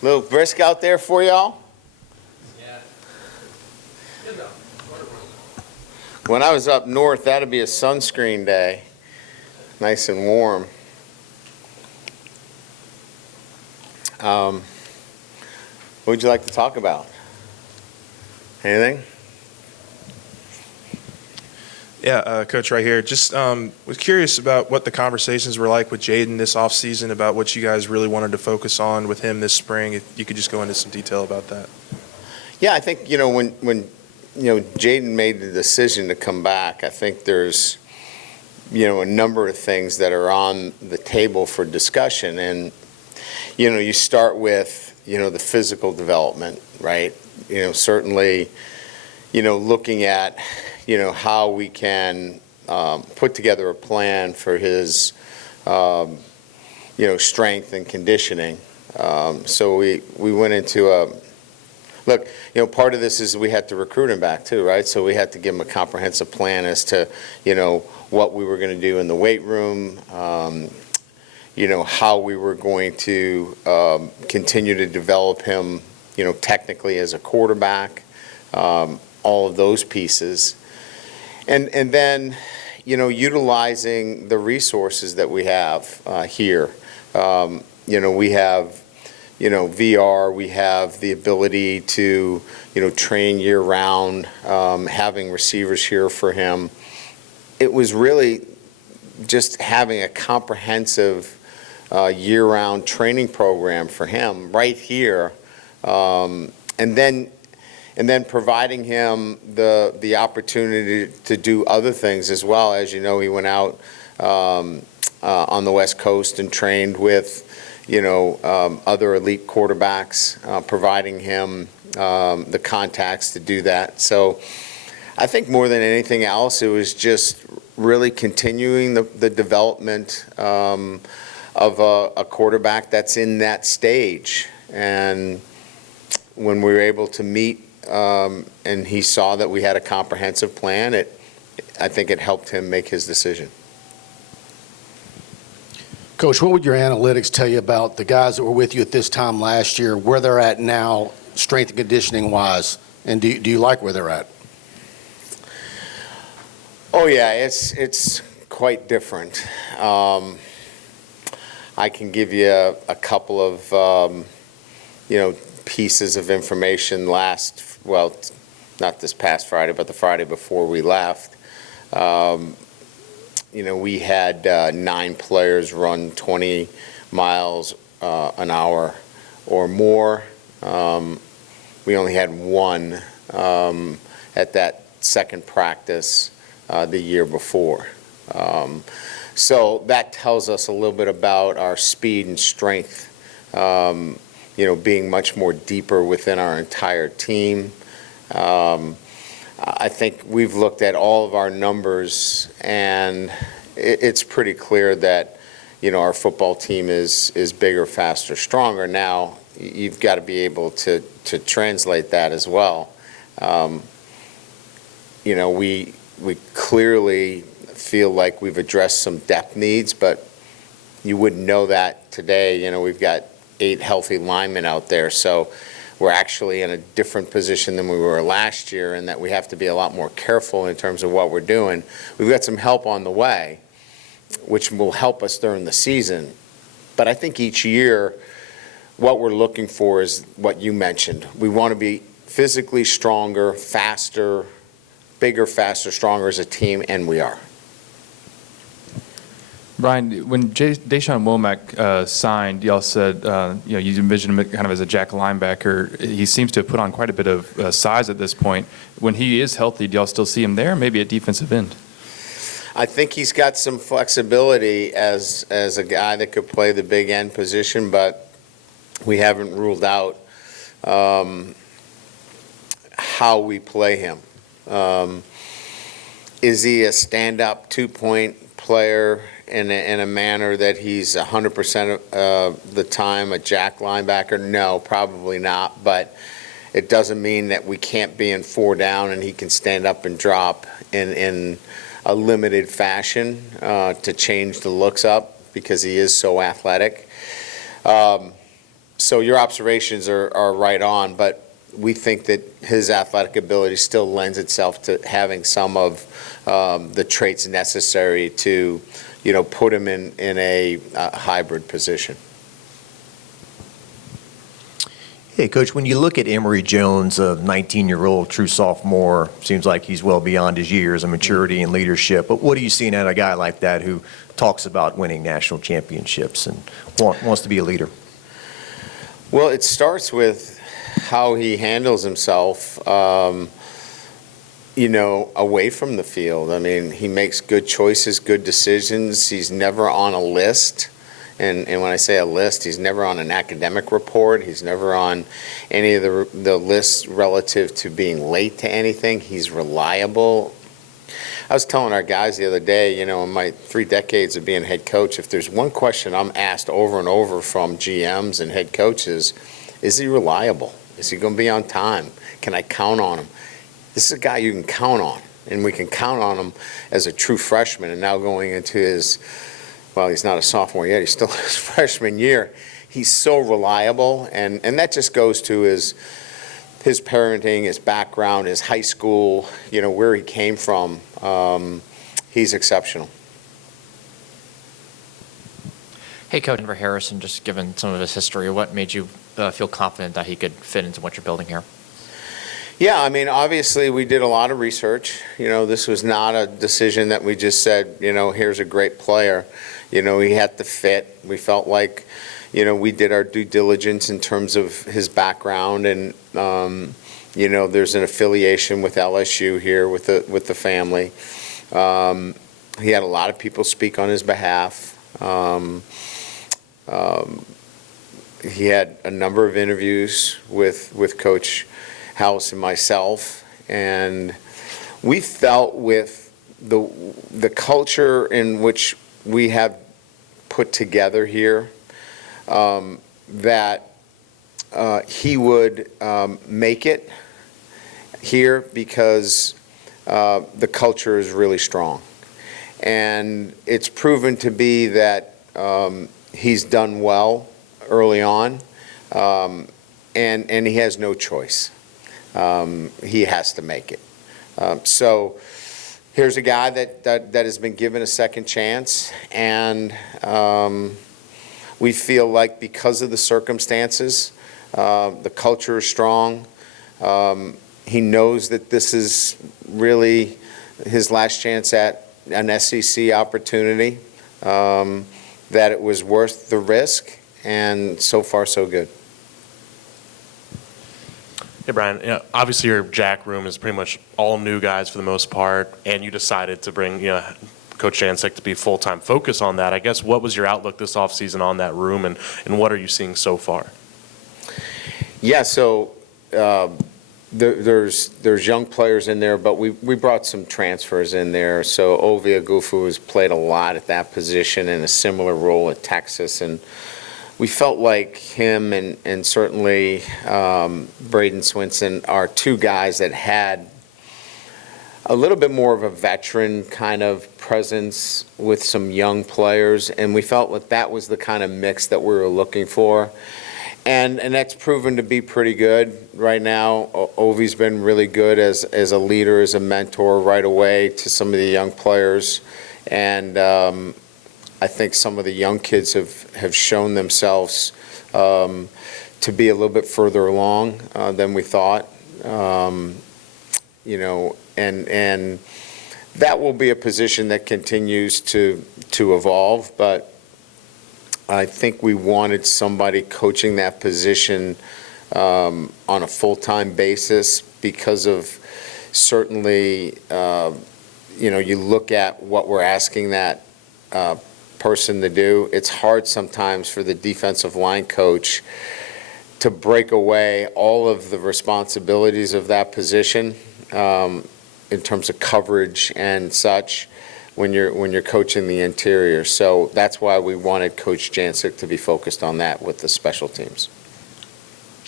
Little brisk out there for y'all? Yeah. When I was up north, that'd be a sunscreen day. Nice and warm. What would you like to talk about? Anything? Yeah, Coach, right here. Just was curious about what the conversations were like with Jaden this offseason, about what you guys really wanted to focus on with him this spring. If you could just go into some detail about that. Yeah, I think, when Jaden made the decision to come back, I think there's, a number of things that are on the table for discussion. And, you start with, the physical development, right? Certainly, looking at, how we can put together a plan for his, strength and conditioning. So we went into look, part of this is we had to recruit him back too, right? So we had to give him a comprehensive plan as to, what we were going to do in the weight room, how we were going to continue to develop him, technically as a quarterback, all of those pieces. And then, utilizing the resources that we have here. We have, VR, we have the ability to, train year-round, having receivers here for him. It was really just having a comprehensive year-round training program for him right here, and then providing him the opportunity to do other things as well. As you know, he went out on the West Coast and trained with, other elite quarterbacks, providing him the contacts to do that. So I think more than anything else, it was just really continuing the development of a quarterback that's in that stage. And when we were able to meet and he saw that we had a comprehensive plan, I think it helped him make his decision. Coach, what would your analytics tell you about the guys that were with you at this time last year, where they're at now, strength and conditioning wise, and do you like where they're at? Oh yeah, it's quite different. I can give you a couple of pieces of information not this past Friday, but the Friday before we left. We had 9 players run 20 miles an hour or more. We only had 1 at that second practice the year before. So that tells us a little bit about our speed and strength, being much more deeper within our entire team. I think we've looked at all of our numbers, and it's pretty clear that, our football team is bigger, faster, stronger. Now, you've got to be able to translate that as well. We clearly feel like we've addressed some depth needs, but you wouldn't know that today. We've got 8 healthy linemen out there, so we're actually in a different position than we were last year, and that we have to be a lot more careful in terms of what we're doing. We've got some help on the way, which will help us during the season. But I think each year what we're looking for is what you mentioned. We want to be physically stronger, faster, bigger, faster, stronger as a team, and we are. Brian, when Deshaun Womack signed, y'all said you envisioned him kind of as a jack linebacker. He seems to have put on quite a bit of size at this point. When he is healthy, do y'all still see him there, maybe at defensive end? I think he's got some flexibility as a guy that could play the big end position, but we haven't ruled out how we play him. Is he a stand-up 2-point player in a manner that he's 100% of the time a jack linebacker? No, probably not. But it doesn't mean that we can't be in 4 down and he can stand up and drop in a limited fashion to change the looks up, because he is so athletic. So your observations are right on, but we think that his athletic ability still lends itself to having some of the traits necessary to, put him in a hybrid position. Hey, Coach, when you look at Emory Jones, a 19-year-old true sophomore, seems like he's well beyond his years of maturity and leadership. But what are you seeing out of a guy like that who talks about winning national championships and wants to be a leader? Well, it starts with how he handles himself, away from the field. I mean, he makes good choices, good decisions. He's never on a list. And when I say a list, he's never on an academic report. He's never on any of the lists relative to being late to anything. He's reliable. I was telling our guys the other day, in my 3 decades of being head coach, if there's one question I'm asked over and over from GMs and head coaches, is he reliable? Is he going to be on time? Can I count on him? This is a guy you can count on, and we can count on him as a true freshman, and now going into his, well, he's not a sophomore yet, he's still in his freshman year. He's so reliable, and that just goes to his parenting, his background, his high school, where he came from. He's exceptional. Hey, Coach Denver Harrison, just given some of his history, what made you feel confident that he could fit into what you're building here? Yeah, I mean, obviously we did a lot of research. This was not a decision that we just said, here's a great player. He had to fit. We felt like, we did our due diligence in terms of his background, and there's an affiliation with LSU here with the family. He had a lot of people speak on his behalf. He had a number of interviews with Coach House and myself, and we felt with the culture in which we have put together here, that he would make it here because the culture is really strong. And it's proven to be that he's done well early on, and he has no choice. He has to make it. So here's a guy that has been given a second chance, and we feel like because of the circumstances, the culture is strong. He knows that this is really his last chance at an SEC opportunity, that it was worth the risk, and so far so good. Hey, Brian, obviously your Jack room is pretty much all new guys for the most part, and you decided to bring Coach Jancek to be full-time focus on that. I guess what was your outlook this offseason on that room, and what are you seeing so far? Yeah, so there's young players in there, but we brought some transfers in there. So Ovi Agufu has played a lot at that position in a similar role at Texas, and we felt like him and certainly Braden Swinson are two guys that had a little bit more of a veteran kind of presence with some young players, and we felt like that was the kind of mix that we were looking for. And that's proven to be pretty good right now. Ovi's been really good as a leader, as a mentor right away to some of the young players. And I think some of the young kids have shown themselves to be a little bit further along than we thought. And that will be a position that continues to evolve, but I think we wanted somebody coaching that position on a full-time basis because of certainly, you look at what we're asking that person to do. It's hard sometimes for the defensive line coach to break away all of the responsibilities of that position in terms of coverage and such when you're coaching the interior. So that's why we wanted Coach Jancek to be focused on that with the special teams.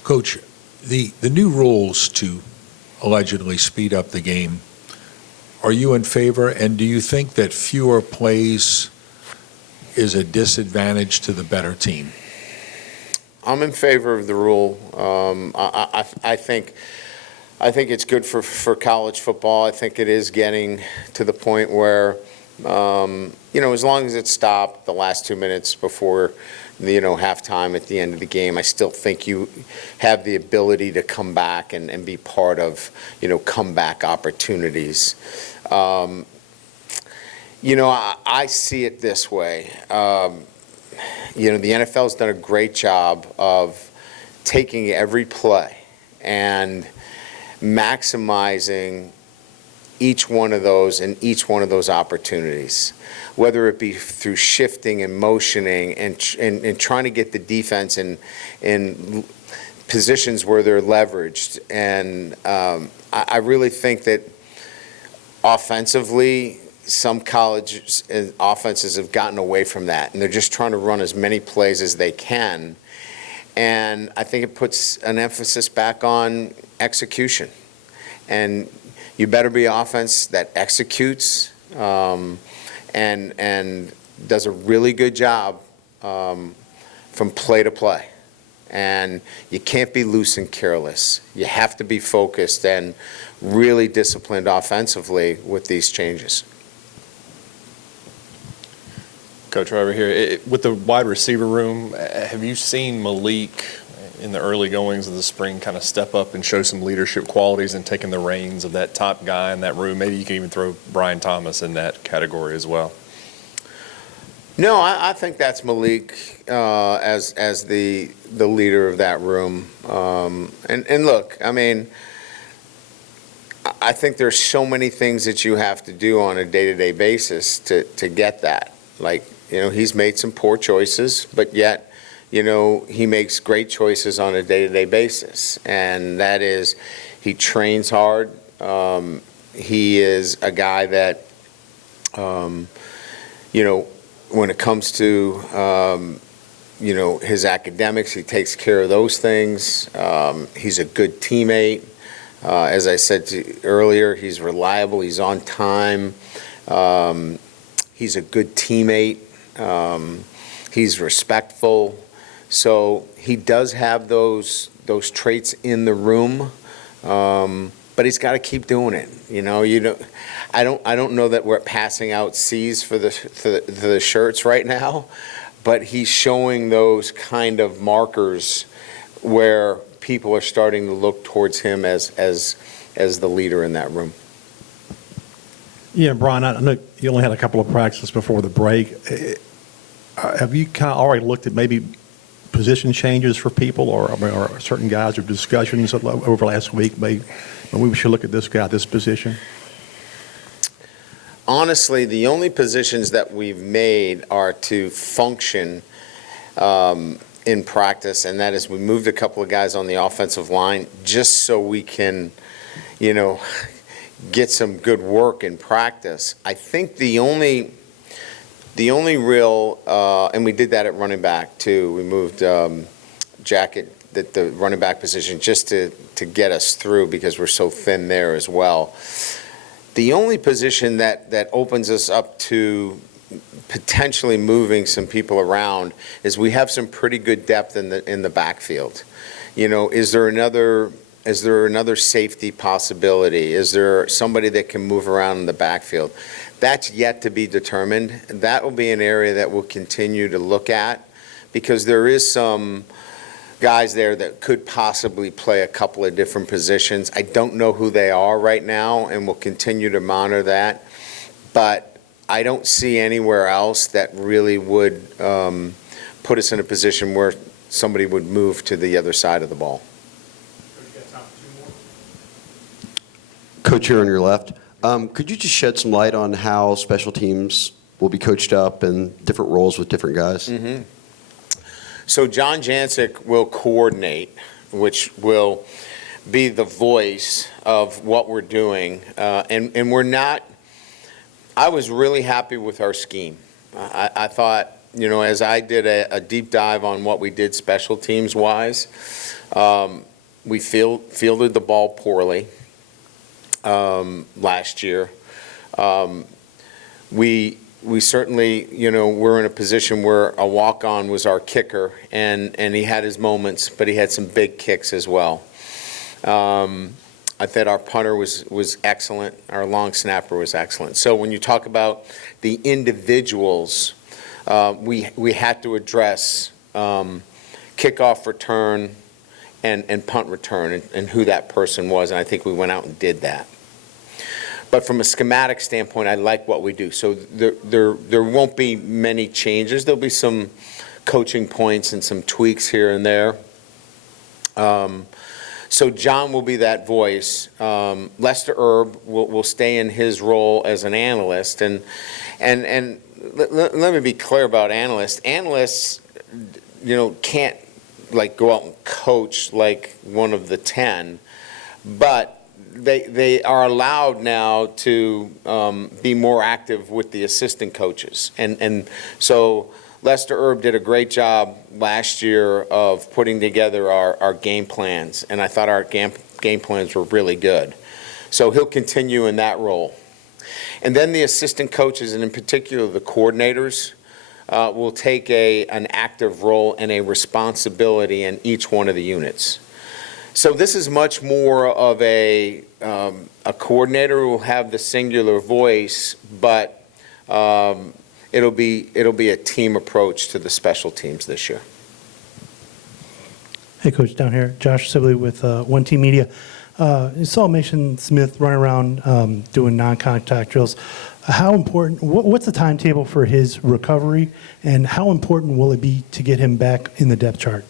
Coach, the new rules to allegedly speed up the game, are you in favor, and do you think that fewer plays is a disadvantage to the better team? I'm in favor of the rule. I think it's good for college football. I think it is getting to the point where, as long as it's stopped the last 2 minutes before, halftime at the end of the game, I still think you have the ability to come back and be part of, comeback opportunities. I see it this way. The NFL's done a great job of taking every play and maximizing each one of those and each one of those opportunities, whether it be through shifting and motioning and trying to get the defense in positions where they're leveraged. And I really think that offensively, some college offenses have gotten away from that, and they're just trying to run as many plays as they can. And I think it puts an emphasis back on execution. And you better be offense that executes and does a really good job from play to play. And you can't be loose and careless. You have to be focused and really disciplined offensively with these changes. Coach, right over here, with the wide receiver room, have you seen Malik in the early goings of the spring kind of step up and show some leadership qualities and taking the reins of that top guy in that room? Maybe you can even throw Brian Thomas in that category as well. No, I think that's Malik as the leader of that room. And look, I mean, I think there's so many things that you have to do on a day-to-day basis to get that. Like, he's made some poor choices, but yet, he makes great choices on a day-to-day basis. And that is, he trains hard. He is a guy that, when it comes to, his academics, he takes care of those things. He's a good teammate. As I said earlier, he's reliable. He's on time. He's a good teammate. He's respectful. So he does have those traits in the room, but he's got to keep doing it. I don't know that we're passing out C's for the shirts right now, but he's showing those kind of markers where people are starting to look towards him as the leader in that room. Yeah, Brian, I know you only had a couple of practices before the break. Have you kind of already looked at maybe position changes for people or certain guys or discussions over last week? Maybe we should look at this guy, this position? Honestly, the only positions that we've made are to function in practice, and that is we moved a couple of guys on the offensive line just so we can, get some good work in practice. I think the only real, and we did that at running back too. We moved Jack at the running back position just to get us through because we're so thin there as well. The only position that opens us up to potentially moving some people around is we have some pretty good depth in the backfield. Is there another safety possibility? Is there somebody that can move around in the backfield? That's yet to be determined. That will be an area that we'll continue to look at because there is some guys there that could possibly play a couple of different positions. I don't know who they are right now, and we'll continue to monitor that. But I don't see anywhere else that really would put us in a position where somebody would move to the other side of the ball. Coach, here on your left, could you just shed some light on how special teams will be coached up and different roles with different guys? Mm-hmm. So John Jancic will coordinate, which will be the voice of what we're doing. And we're not – I was really happy with our scheme. I thought, as I did a deep dive on what we did special teams-wise, we fielded the ball poorly last year. We we certainly, we're in a position where a walk-on was our kicker, and he had his moments, but he had some big kicks as well. I thought our punter was excellent. Our long snapper was excellent. So when you talk about the individuals, we had to address kickoff return and punt return and who that person was, and I think we went out and did that. But from a schematic standpoint, I like what we do. So there won't be many changes. There'll be some coaching points and some tweaks here and there. So John will be that voice. Lester Erb will stay in his role as an analyst. And let me be clear about analysts. Analysts, can't like go out and coach like one of the 10, but they are allowed now to be more active with the assistant coaches. And so Lester Erb did a great job last year of putting together our game plans, and I thought our game plans were really good. So he'll continue in that role. And then the assistant coaches, and in particular the coordinators, will take an active role and a responsibility in each one of the units. So this is much more of a coordinator who will have the singular voice, but it'll be a team approach to the special teams this year. Hey, Coach, down here, Josh Sibley with One Team Media. You saw Mason Smith run around doing non-contact drills. How important? What's the timetable for his recovery, and how important will it be to get him back in the depth chart?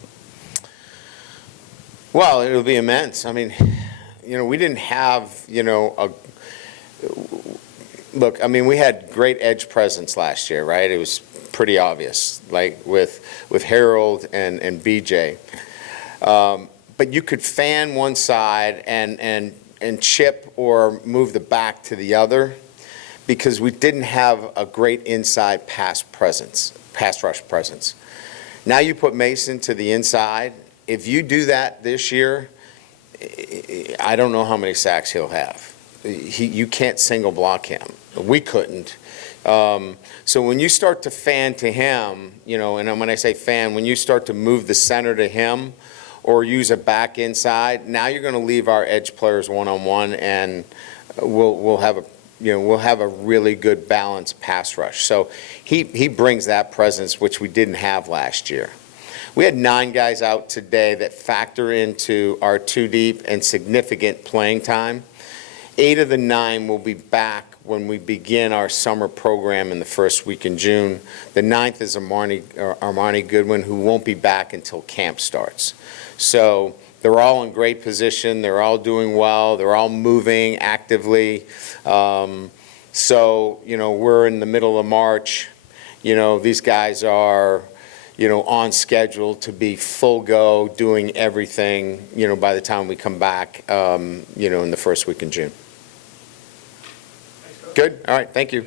Well, it'll be immense. I mean, we didn't have, look, I mean, we had great edge presence last year, right? It was pretty obvious, like with Harold and BJ. But you could fan one side and chip or move the back to the other because we didn't have a great inside pass rush presence. Now you put Mason to the inside. If you do that this year, I don't know how many sacks he'll have. You can't single block him. We couldn't. So when you start to fan to him, and when I say fan, when you start to move the center to him or use a back inside, now you're going to leave our edge players one-on-one, and we'll have a really good balanced pass rush. So he brings that presence, which we didn't have last year. We had 9 guys out today that factor into our 2 deep and significant playing time. 8 of the 9 will be back when we begin our summer program in the first week in June. The 9th is Armani Goodwin, who won't be back until camp starts. So they're all in great position. They're all doing well. They're all moving actively. So, we're in the middle of March. These guys are on schedule to be full go, doing everything, by the time we come back, in the first week in June. Good? All right. Thank you.